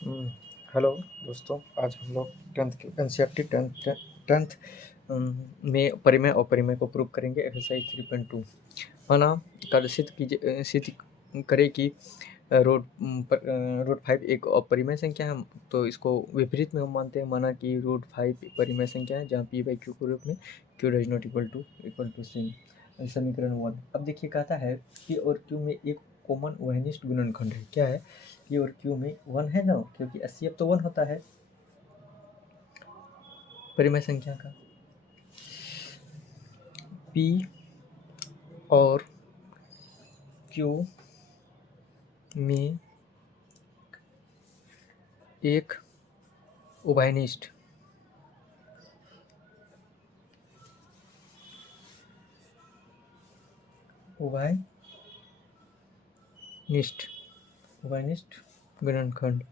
हम्म, hello दोस्तों। आज हम लोग टेंथ की एनसीईआरटी टेंथ में परिमेय और अपरिमेय को प्रूव करेंगे। एक्सरसाइज 3.2 माना कल सिद्ध करे कि रूट 5 एक अपरिमेय संख्या है, तो इसको विपरीत में हम मानते हैं। माना कि रूट 5 परिमेय संख्या है जहाँ पी बाई क्यू के रूप में Q does not equal to same. समीकरण 1। अब देखिए, कहता है पी और क्यू में एक कॉमन वहनिष्ठ गुणनखंड है। क्या है? पी और क्यू में 1 है ना, क्योंकि एचसीएफ तो 1 होता है परिमेय संख्या का। पी और क्यू में एक उभयनिष्ठ उभयनिष्ठ गुणनखंड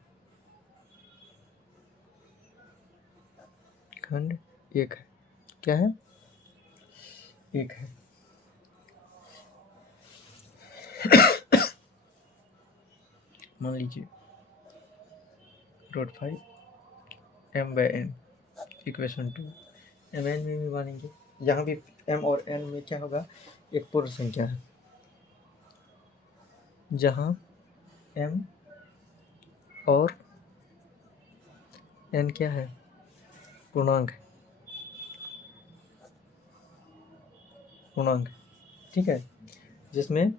खंड एक है। क्या है? एक है। मान लीजिए root 5 M by N equation 2। M N में भी मानेंगे, यहाँ भी एम और एन में क्या होगा? एक पूर्ण संख्या है, जहाँ एम और एन क्या है? पूर्णांक है। ठीक है, जिसमें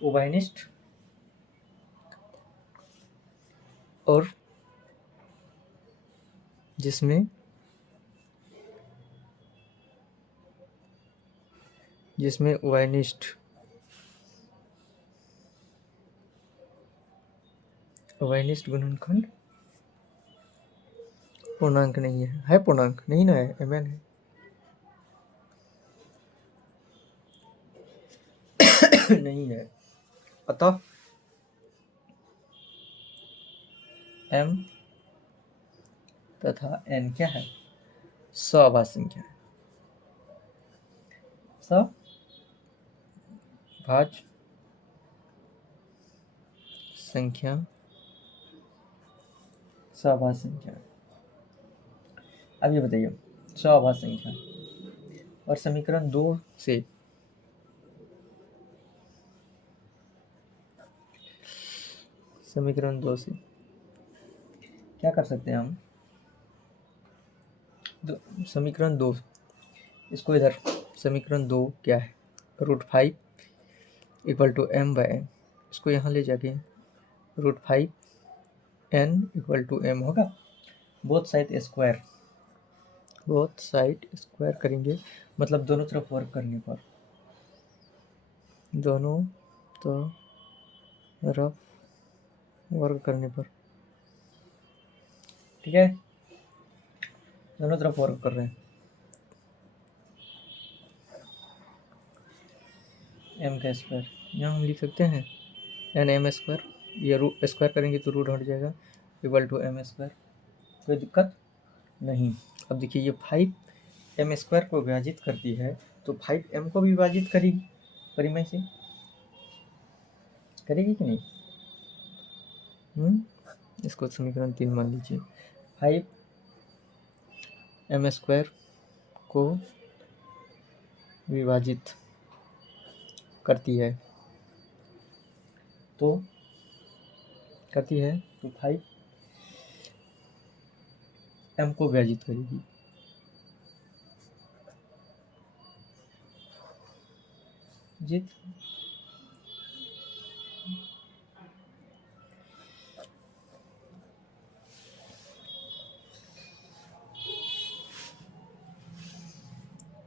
उभयनिष्ठ और जिसमें उभयनिष्ठ गुणनखंड पूर्णांक नहीं है पूर्णांक नहीं ना है, एम एन है। नहीं है, अतः एम तथा एन क्या है? सभाज्य संख्या है। सभाज्य संख्या। अब ये बताइए, सभाज्य संख्या और समीकरण 2 से क्या कर सकते हैं हम? समीकरण 2, इसको इधर समीकरण 2 क्या है? Root 5 equal to M by N, इसको यहाँ ले जाके root 5 N equal to M होगा। बोथ साइड स्क्वायर करेंगे, मतलब दोनों तरफ वर्क करने पर, ठीक है, दोनों तरफ वर्क कर रहे हैं। एम का स्क्वायर यहाँ हम लिख सकते हैं एन एम स्क्वायर, ये रूट स्क्वायर करेंगे तो रूट हट जाएगा, इक्वल टू एम स्क्वायर। कोई दिक्कत नहीं। अब देखिए, ये 5 एम स्क्वायर को विभाजित करती है, तो 5 एम को भी विभाजित करेगी परिमेय से, करेगी कि नहीं? इसको समीकरण 3 मान लीजिए। 5 एम स्क्वायर को विभाजित करती है तो 5 एम को विभाजित करेगी। जीत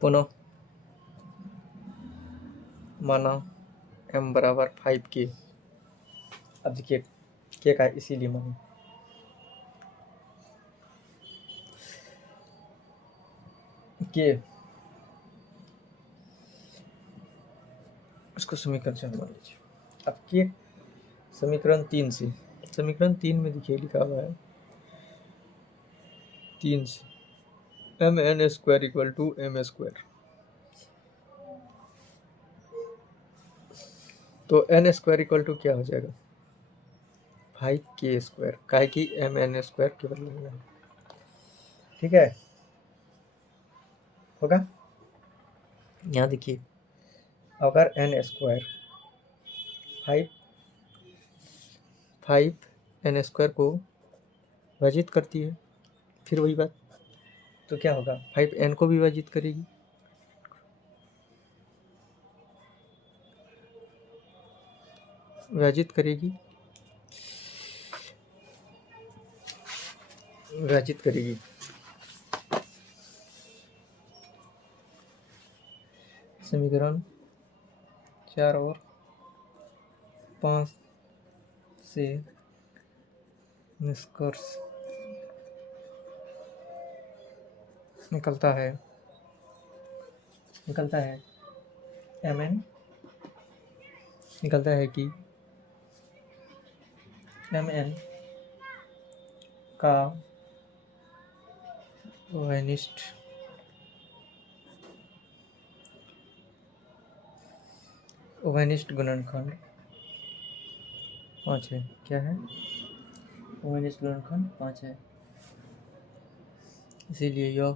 पुनः माना एम बराबर 5 के। अब देखिए के का इसीलिए माना के, उसको समीकरण से मान लीजिए। अब के समीकरण 3 में देखिए लिखा हुआ है 3 से M N square equal to M square, तो एन स्क्वायर इक्वल टू क्या हो जाएगा? 5k² काहे कि mn² केवल लगेगा। ठीक है, होगा। यहाँ देखिए, अगर n² 5n² को विभाजित करती है, फिर वही बात, तो क्या होगा, 5n को भी विभाजित करेगी, विभाजित करेगी, विभाजित करेगी। समीकरण 4 और 5 से निष्कर्ष निकलता है mn, निकलता है कि mn का ओवेनिस्ट गुणनखंड 5 है। क्या है, ओवेनिस्ट गुणनखंड 5 है। इसीलिए यह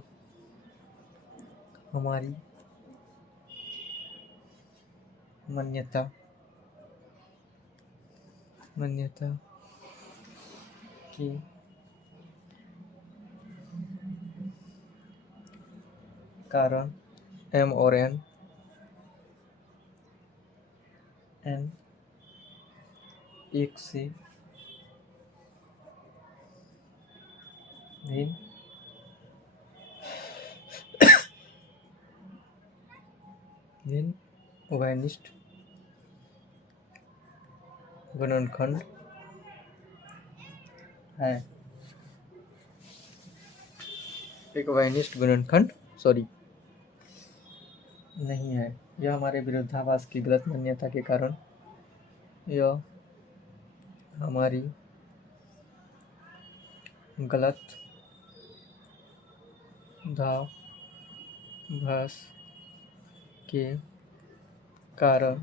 हमारी मान्यता के कारण m और n एक से भिन्न ओवेनिस्ट गुणनखंड है। एक ओवेनिस्ट गुणनखंड नहीं है। यह हमारे विरोधाभास की गलत मान्यता के कारण, यह हमारी गलत धाभास के कारण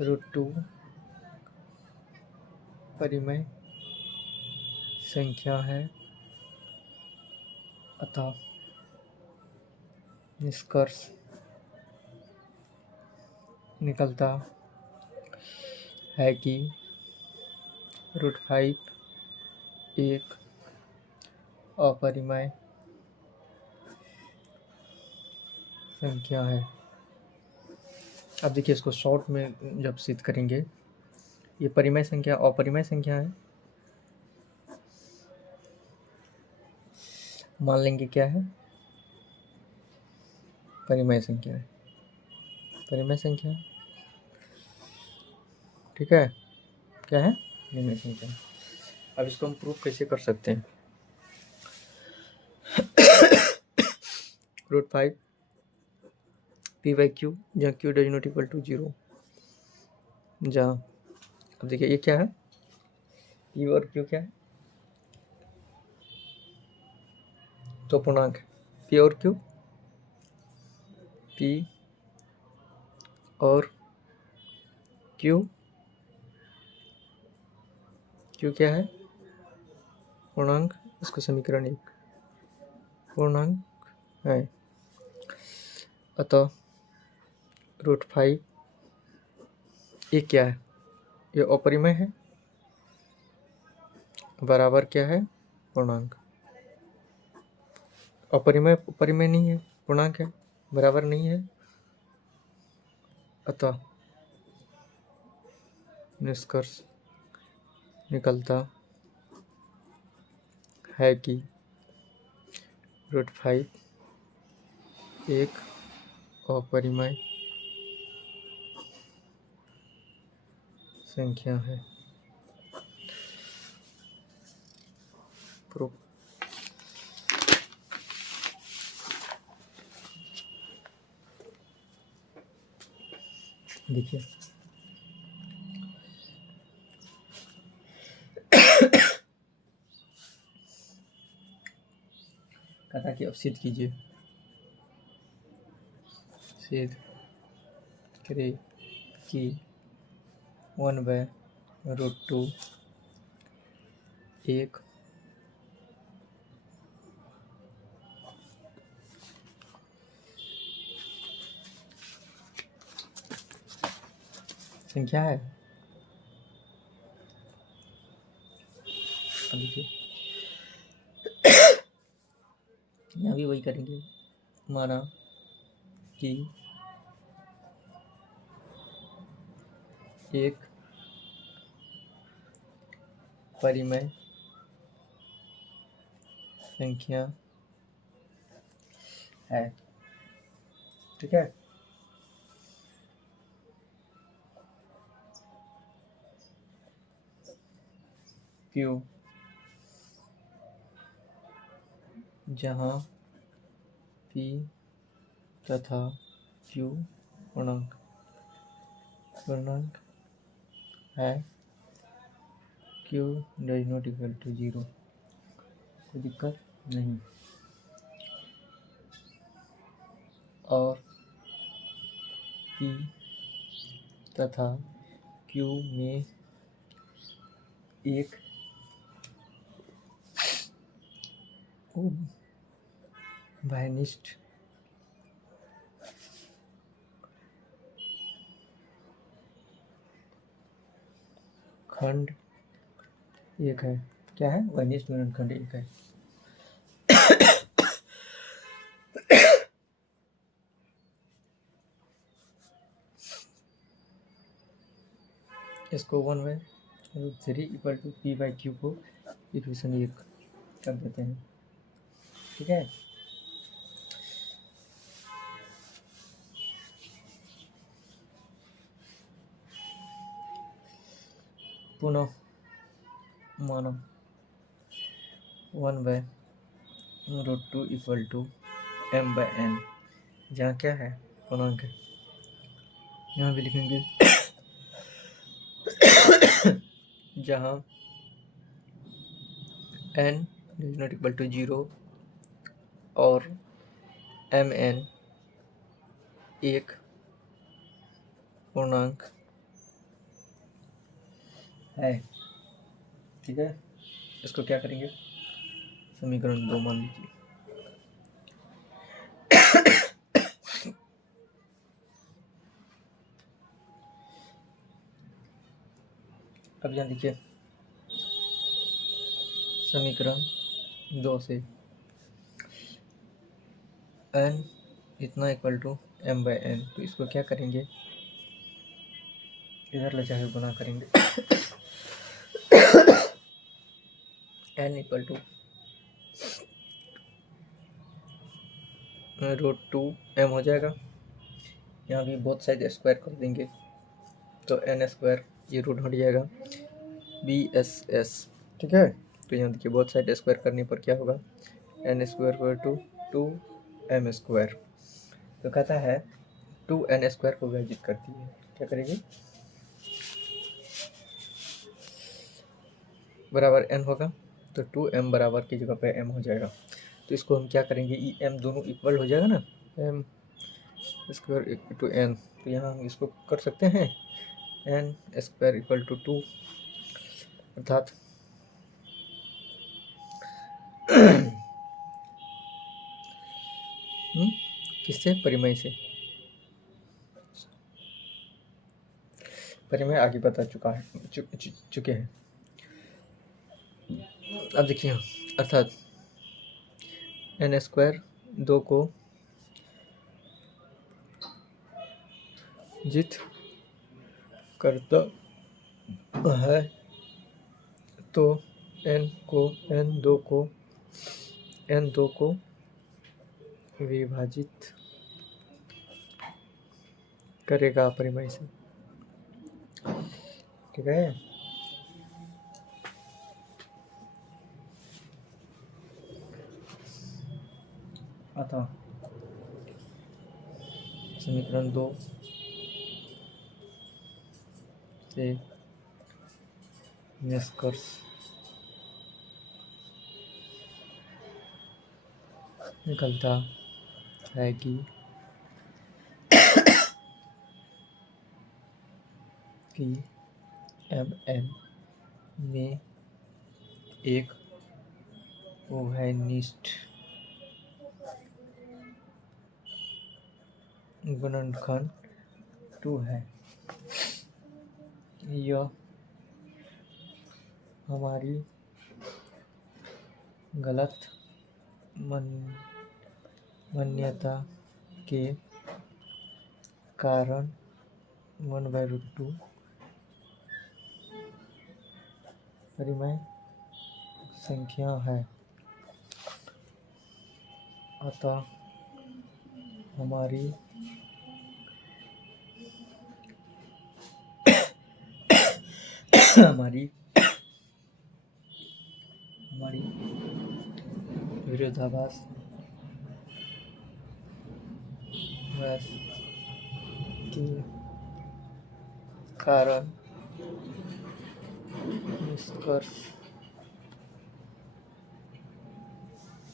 √2 परिमेय संख्या है। अतः निष्कर्ष निकलता है कि √5 एक अपरिमेय संख्या है। अब देखिए, इसको शॉर्ट में जब सिद्ध करेंगे, ये परिमेय संख्या अपरिमेय संख्या है, मान लेंगे क्या है, परिमेय संख्या है, परिमेय संख्या, ठीक है, क्या है, परिमेय संख्या। अब इसको हम प्रूफ कैसे कर सकते हैं, √5 p/q जहाँ q does not equal to 0, जहाँ, अब देखिए ये क्या है, p और q क्या है, तो पूर्णांक है, p और q, p और q, q क्या है, पूर्णांक, इसको समीकरण 1 पूर्णांक है। अतः √5 ये क्या है, ये अपरिमेय है, बराबर क्या है, पूर्णांक। अपरिमेय परिमेय नहीं है, पूर्णांक है, बराबर नहीं है। अतः निष्कर्ष निकलता है कि √5 एक अपरिमेय संख्या है। प्रूफ। देखिए, कथा की अब सिद्ध कीजिए, सिद्ध करें कि 1/√2 एक संख्या है। अब देखिए यहाँ भी वही करेंगे, माना कि एक परिमेय संख्या है, ठीक है। क्यू जहाँ पी तथा क्यू पूर्णांक है, Q does not equal to 0, कोई दिक्कत नहीं। और पी तथा क्यू में एक वैनिष्ठ खंड एक है। क्या है? वैनिष्ठ खंड एक है। इसको 1/√3 equal to P by Q को इक्वेशन 1 कर देते हैं, ठीक है। पुनः माना 1/√2 इक्वल टू m/n, जहाँ क्या है? पूर्णांक है। यहाँ भी लिखेंगे जहाँ n is not equal to 0 और mn एक पूर्णांक है, ठीक है। इसको क्या करेंगे? समीकरण 2 मान लीजिए। अब यहाँ देखिए समीकरण 2 से n इतना इक्वल टू m/n, तो इसको क्या करेंगे? इधर ले जाकर गुना करेंगे n इक्वल टू √2m हो जाएगा। यहाँ भी बोथ साइड स्क्वायर कर देंगे तो n² ये रूट हट जाएगा, BSS, ठीक है। तो यहाँ देखिए बोथ साइड स्क्वायर करने पर क्या होगा? n² टू 2m², तो कहता है 2n² को विभाजित करती है। क्या करेंगे? बराबर n होगा तो 2m बराबर की जगह पे m हो जाएगा। तो इसको हम क्या करेंगे? m दोनों इक्वल हो जाएगा ना, m² इक्वल टू n, तो यहाँ हम इसको कर सकते हैं n² इक्वल टू 2, अर्थात किससे? परिमेय से। परिमेय आगे बता चुके हैं। अब देखिए अर्थात n² 2 को जित करता है तो n2 को विभाजित करेगा परिमेय से, ठीक है। अतः समीकरण 2 से निष्कर्ष निकलता है कि mn में एक ओवैनिष्ठ गुणनखंड 2 है। यह हमारी गलत मान्यता के कारण 1/√2 परिमेय संख्या है। अतः हमारी हमारी विरोधाभास के कारण निष्कर्ष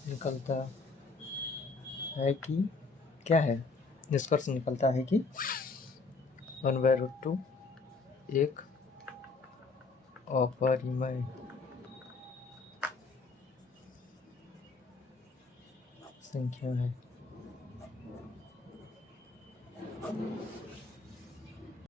निकलता है कि क्या है? निष्कर्ष निकलता है कि 1/√2 एक अपरिमेय संख्या है।